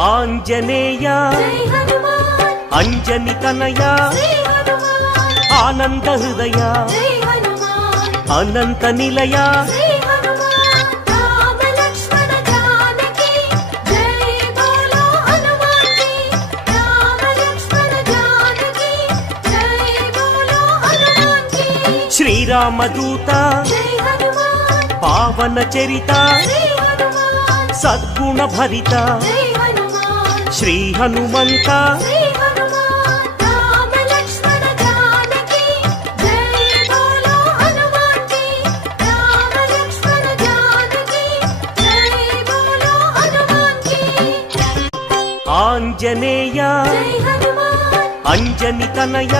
ఆంజనేయ అంజని తనయ ఆనంద హృదయ అనంత నిలయ శ్రీరామదూత పావన చరిత సద్గుణ భరిత శ్రీ హనుమంత ఆంజనేయ అంజని తనయ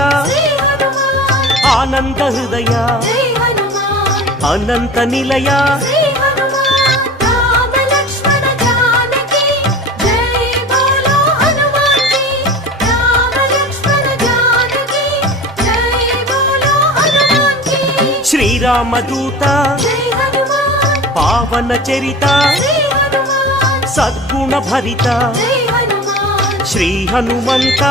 ఆనంద హృదయ అనంత నిలయ శ్రీరామదూత పావన చరిత సద్గుణ భరిత శ్రీ హనుమంత